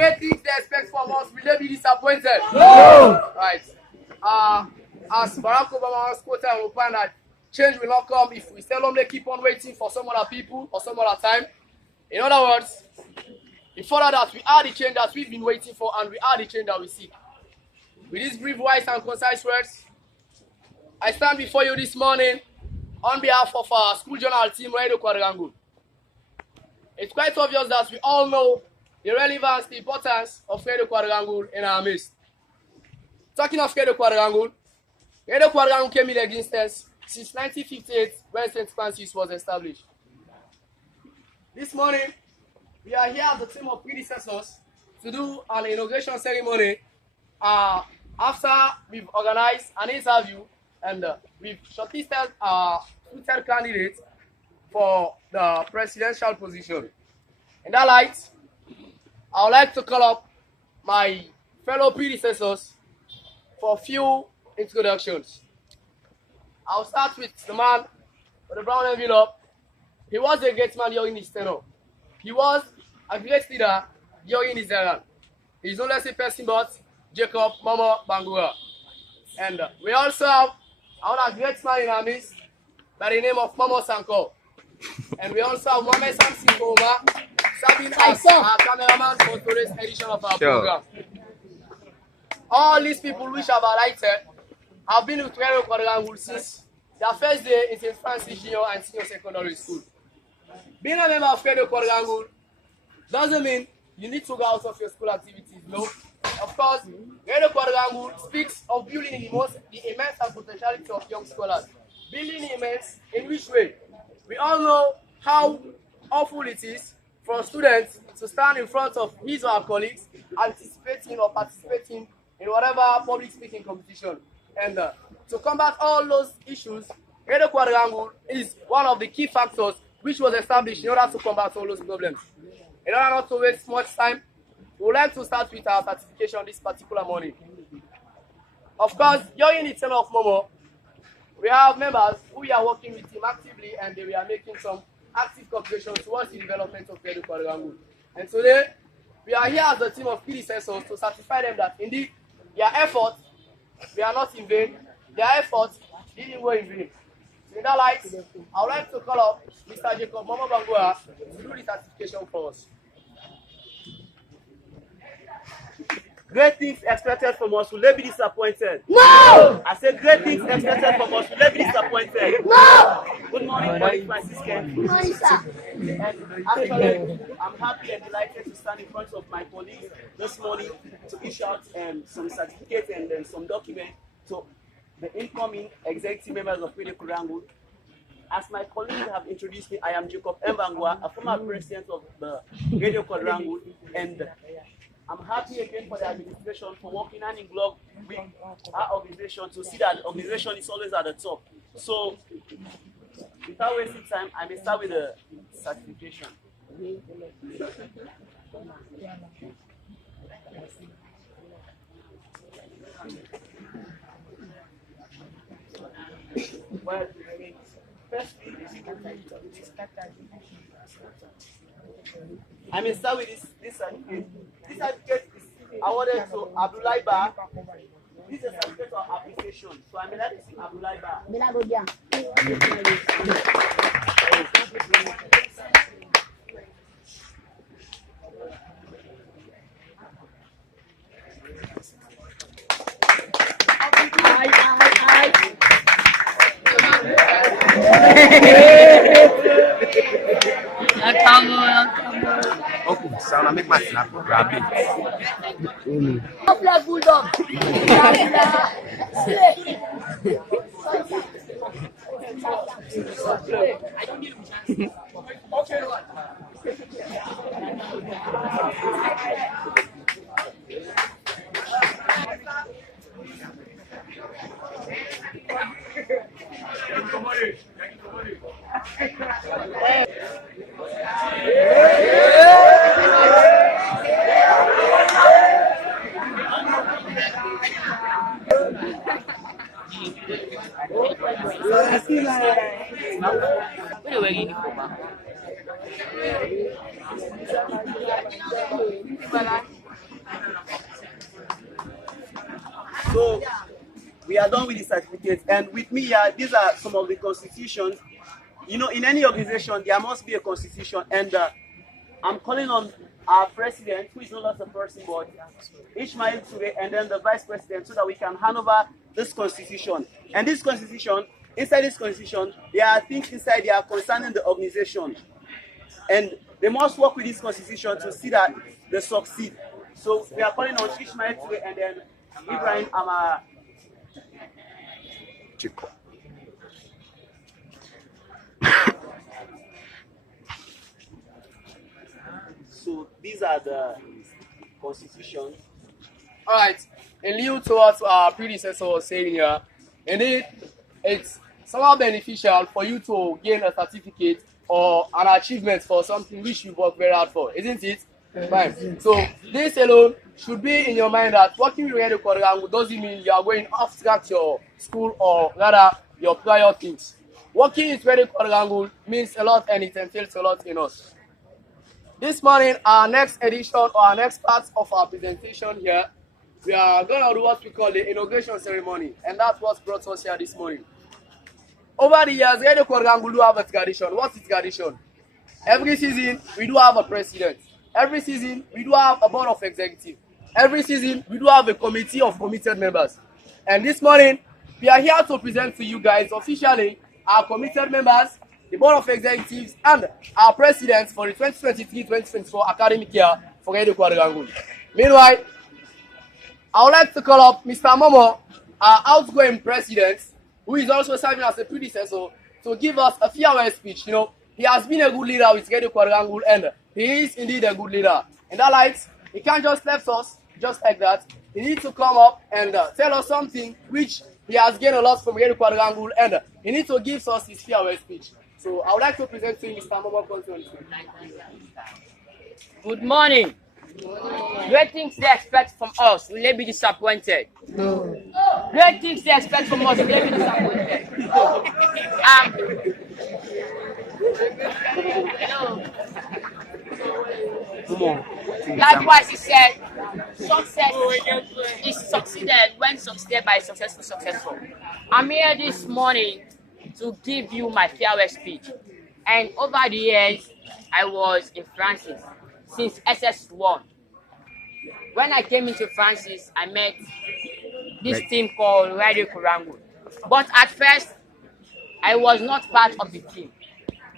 great things they expect from us, will they be disappointed? No! Right. As Barack Obama once quoted and opened that change will not come if we seldomly keep on waiting for some other people or some other time. In other words, in further that we are the change that we've been waiting for and we are the change that we seek. With these brief, wise and concise words, I stand before you this morning on behalf of our school journal team, Radio Quadrangle. It's quite obvious that we all know the relevance, the importance of Radio Quadrangle in our midst. Talking of Radio Quadrangle came in existence since 1958 when St. Francis was established. This morning, we are here as the team of predecessors to do an inauguration ceremony after we've organized an interview and we've shortlisted our future candidate for the presidential position. In that light, I would like to call up my fellow predecessors for a few introductions. I'll start with the man with the brown envelope. He was a great man during his tenure. He was a great leader during his era. He's no less a person but Jacob Momo Bangura. And we also have another great man in our midst by the name of Momo Sanko. And we also have Mohamed Samson Koma, serving as our cameraman for today's edition of our program. All these people which have alighted have been with Radio Quadrangle since their first day in St. Francis Junior and Senior Secondary School. Being a member of Radio Quadrangle doesn't mean you need to go out of your school activities, no. Of course, Radio Quadrangle speaks of building the immense potentiality of young scholars. Building immense in which way? We all know how awful it is for students to stand in front of his or her colleagues, anticipating or participating in whatever public speaking competition. And to combat all those issues, Radio Quadrangle is one of the key factors which was established in order to combat all those problems. In order not to waste much time, we would like to start with our certification this particular morning. Of course, during the tenure of Momo, we have members who are working with him actively and they are making some active cooperation towards the development of Radio Quadrangle. And today, we are here as a team of predecessors to certify them that indeed their efforts were not in vain, their efforts didn't go in vain. So in that light, I would like to call up Mr. Jacob Momo Bangura to do the certification for us. Great things expected from us, will they be disappointed? No! I said great things expected from us, will they be disappointed? No! Good morning, Police Franciscan. Good morning, sir. And actually, I'm happy and delighted to stand in front of my colleagues this morning to issue out some certificates and some documents to the incoming executive members of Radio Quadrangle. As my colleagues have introduced me, I am Jacob Mbangwa, a former president of the Radio Quadrangle, and I'm happy again for the administration for working hand in glove with our organization to see that the organization is always at the top. So, without wasting time, I may start with the certification. Well, firstly, I may start with this certificate. This certificate is awarded to Abdullah Ba. This is a certificate of application. So I may like to see Abdullah Ba. Okay, so I make my snap grab it. Black Bulldog. So we are done with the certificates, and with me here, these are some of the constitutions. You know, in any organization, there must be a constitution, and I'm calling on our president, who is no longer a person, but Ishmael Toure, and then the vice president, so that we can hand over this constitution. And this constitution, inside this constitution, there are things inside there concerning the organization. And they must work with this constitution to see that they succeed. So we are calling on Ishmael Toure and then Ibrahim Amara. Chico. So these are the constitutions. Alright, in lieu to what our predecessor was saying here, indeed, it's somehow beneficial for you to gain a certificate or an achievement for something which you work very hard for, isn't it? Fine. So this alone should be in your mind that working with Radio Quadrangle doesn't mean you are going off track your school or rather your prior things. Working with Radio Quadrangle means a lot and it entails a lot in us. This morning, our next edition or our next part of our presentation here, we are going to do what we call the inauguration ceremony, and that's what brought us here this morning. Over the years, Radio Quadrangle do have a tradition. What's its tradition? Every season, we do have a president. Every season, we do have a board of executive. Every season, we do have a committee of committed members. And this morning, we are here to present to you guys officially our committed members, the board of executives, and our president for the 2023-2024 academic year for Radio Quadrangle. Meanwhile, I would like to call up Mr. Momo, our outgoing president, who is also serving as a predecessor, to give us a farewell speech. You know, he has been a good leader with Radio Quadrangle, and he is indeed a good leader. In that light, he can't just left us just like that. He needs to come up and tell us something which he has gained a lot from Radio Quadrangle, and he needs to give us his farewell speech. So I would like to present to you Mr. Momo Conson. Good morning. Great things they expect from us, will they be disappointed? No. Great things they expect from us, will they be disappointed? Likewise, he said, success is succeeded when succeeded by successful. I'm here this morning to give you my farewell speech. And over the years, I was in Francis since SS1. When I came into Francis, I met this team called Radio Quadrangle. But at first, I was not part of the team.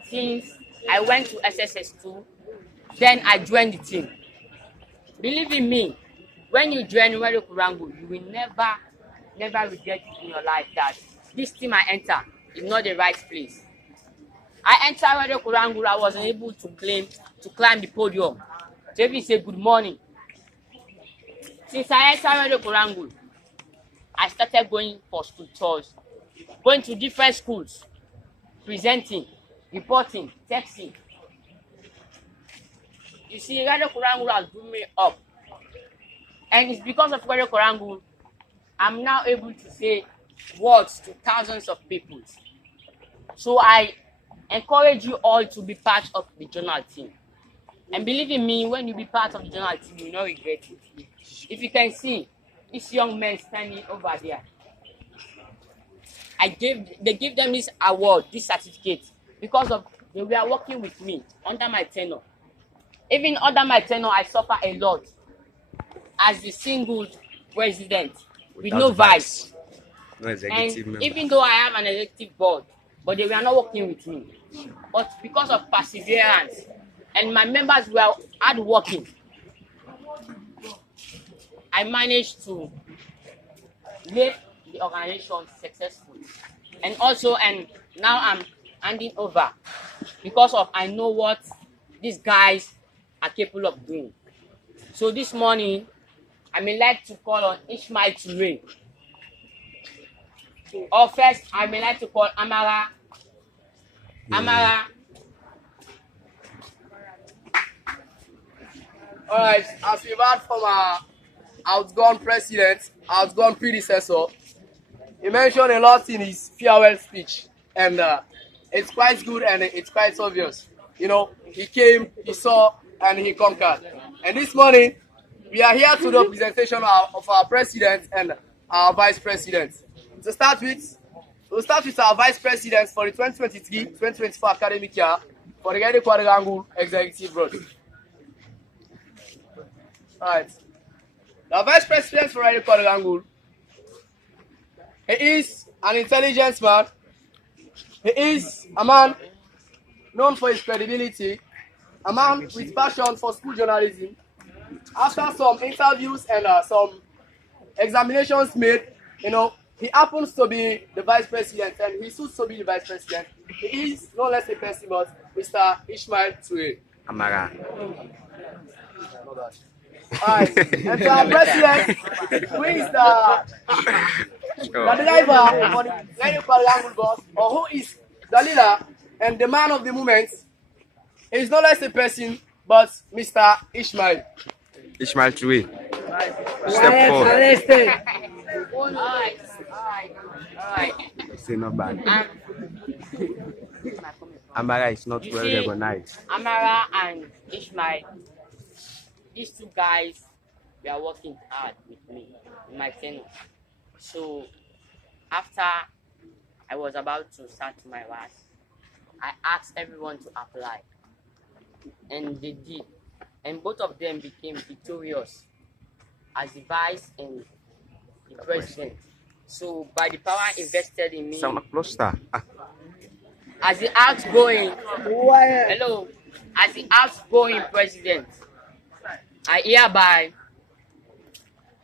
Since I went to SSS2, then I joined the team. Believe in me, when you join Radio Quadrangle, you will never regret it in your life that this team I enter is not the right place. I entered Radio Quadrangle, I was unable to climb the podium to even say good morning. Since I entered Radio Quadrangle, I started going for school tours, going to different schools, presenting, reporting, texting. You see, Radio Quadrangle has brought me up. And it's because of Radio Quadrangle, I'm now able to say words to thousands of people. So I encourage you all to be part of the journal team. And believe in me, when you be part of the journal team, you will not regret it. If you can see, this young man standing over there, they gave them this award, this certificate, because of they were working with me under my tenure. Even under my tenure, I suffer a lot as the single president with no vice. No executive And member. even though I have an executive board, but they were not working with me. But because of perseverance, and my members were hardworking, I managed to make the organization successful. And now I'm handing over because of I know what these guys are capable of doing. So this morning, I may like to call on Ishmael Toure. Or first, I may like to call Amara. Amara. Alright, as we've heard from our outgone president, outgone predecessor, he mentioned a lot in his farewell speech, and it's quite good and it's quite obvious. You know, he came, he saw, and he conquered. And this morning, we are here to do the presentation of our president and our vice president. To start with, we'll start with our vice president for the 2023-2024 academic year for the Inaugural Executive Board. Alright. The vice president for the Inaugural, he is an intelligent man. He is a man known for his credibility, a man with passion for school journalism. After some interviews and some examinations made, he happens to be the vice president and he suits to be the vice president. He is no less a person but Mr. Ishmael Toure. Amara. Alright, and to our president, who is the driver for the Inaugural bus, or who is the leader and the man of the moment, he is no less a person but Mr. Ishmael. Ishmael Toure. Step forward. Alright. Say not bad. Amara is not You well see, recognized. Amara and Ishmael, these two guys, they are working hard with me in my tenure. So after I was about to start my class, I asked everyone to apply, and they did, and both of them became victorious as the vice and the president. So by the power invested in me, Sound cluster. as the outgoing, hello, as the outgoing president, I hereby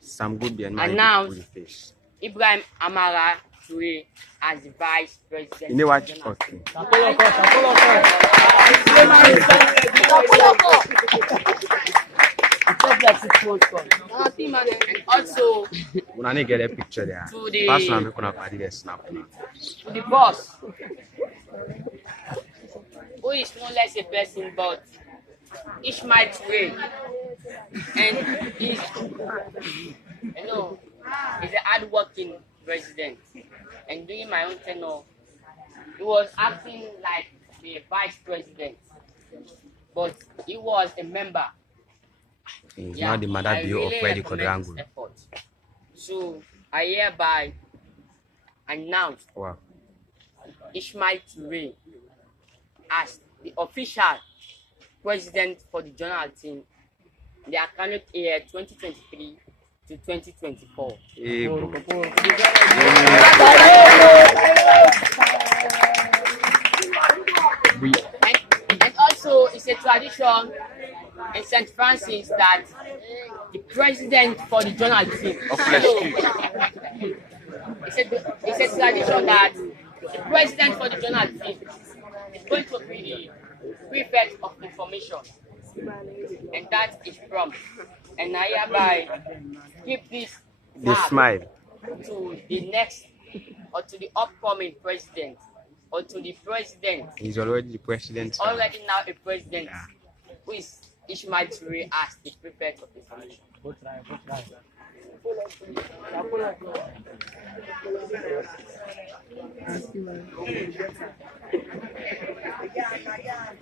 Some good and announce my face. Ibrahim Amara Toure as the vice president. You know what? of the Okay. And also When I get a picture there, To the- first one I'm gonna party the snap. to the boss, who is no less a person but Ishmael Toure, and he's a hardworking president. And during my own tenure, he was acting like the vice president, but he was a member. He's not the mother I view of really where the recommend his quadrangle. effort. So I hereby announce Wow. Ishmael Toure as the official president for the journal team in the academic year 2023 to 2024. Hey, bro. We And also, it's a tradition in St. Francis that the president for the journal team. It's a tradition that the president for the journal team is going to be the prefect of information, and that is from. And I hereby give this they mark smile. to the next or to the upcoming president or to the president, He's already the president. already now a president, who is Ishmael Toure as the prefect of information.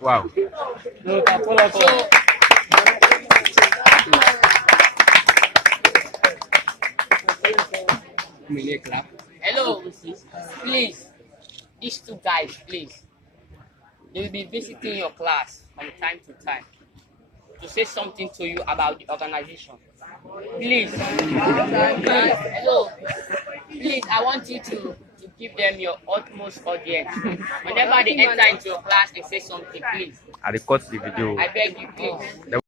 Wow. So hello, please, these two guys, please, they will be visiting your class from time to time to say something to you about the organization. Please, hello, please, I want you to give them your utmost audience. Whenever they enter into your class and say something, please, I record the video. I beg you, please.